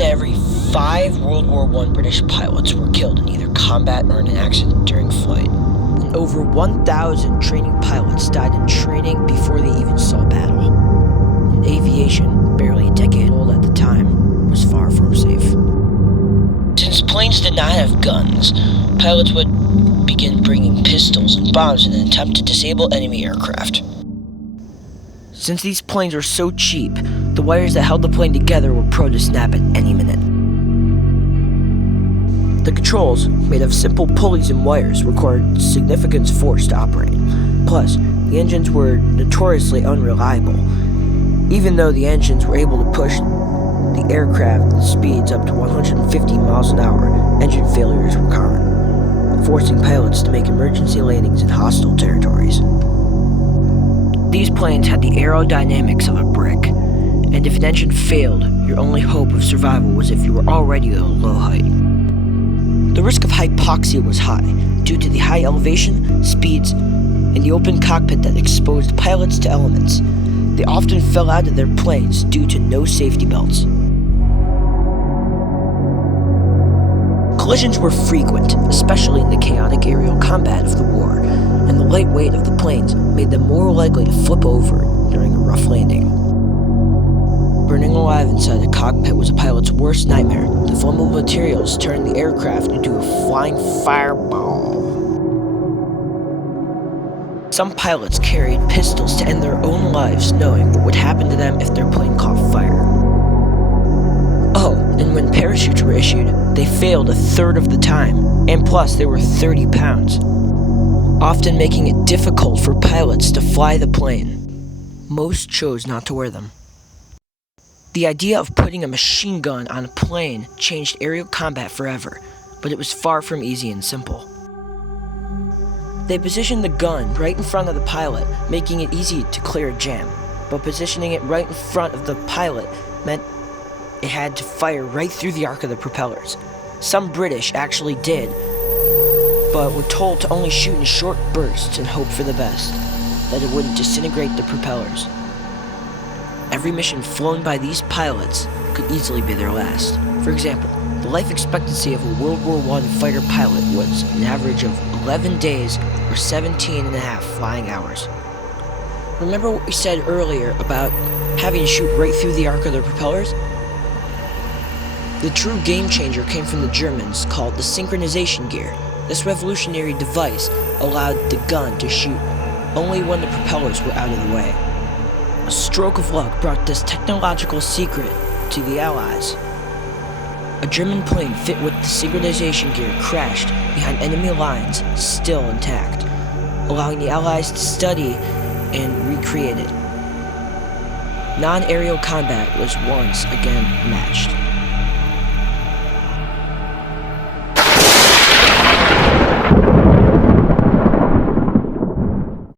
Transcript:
in every 5 World War I British pilots were killed in either combat or in an accident during flight. And over 1,000 training pilots died in training before they even saw battle. And aviation, barely a decade old at the time, was far from safe. Since planes did not have guns, pilots would begin bringing pistols and bombs in an attempt to disable enemy aircraft. Since these planes were so cheap, the wires that held the plane together were prone to snap at any minute. The controls, made of simple pulleys and wires, required significant force to operate. Plus, the engines were notoriously unreliable. Even though the engines were able to push the aircraft speeds up to 150 miles an hour, engine failures were common, forcing pilots to make emergency landings in hostile territories. These planes had the aerodynamics of a brick, and if an engine failed, your only hope of survival was if you were already at a low height. The risk of hypoxia was high, due to the high elevation, speeds, and the open cockpit that exposed pilots to elements. They often fell out of their planes due to no safety belts. Collisions were frequent, especially in the chaotic aerial combat of the war, and the light weight of the planes made them more likely to flip over during a rough landing. Burning alive inside the cockpit was a pilot's worst nightmare. The flammable materials turned the aircraft into a flying fireball. Some pilots carried pistols to end their own lives, knowing what would happen to them if their plane caught fire. Oh, and when parachutes were issued, they failed a third of the time, and plus they were 30 pounds, often making it difficult for pilots to fly the plane. Most chose not to wear them. The idea of putting a machine gun on a plane changed aerial combat forever, but it was far from easy and simple. They positioned the gun right in front of the pilot, making it easy to clear a jam, but positioning it right in front of the pilot meant it had to fire right through the arc of the propellers. Some British actually did, but were told to only shoot in short bursts and hope for the best, that it wouldn't disintegrate the propellers. Every mission flown by these pilots could easily be their last. For example, the life expectancy of a World War I fighter pilot was an average of 11 days or 17 and a half flying hours. Remember what we said earlier about having to shoot right through the arc of the propellers? The true game changer came from the Germans, called the synchronization gear. This revolutionary device allowed the gun to shoot only when the propellers were out of the way. A stroke of luck brought this technological secret to the Allies. A German plane fit with the synchronization gear crashed behind enemy lines, still intact, allowing the Allies to study and recreate it. Non-aerial combat was once again matched.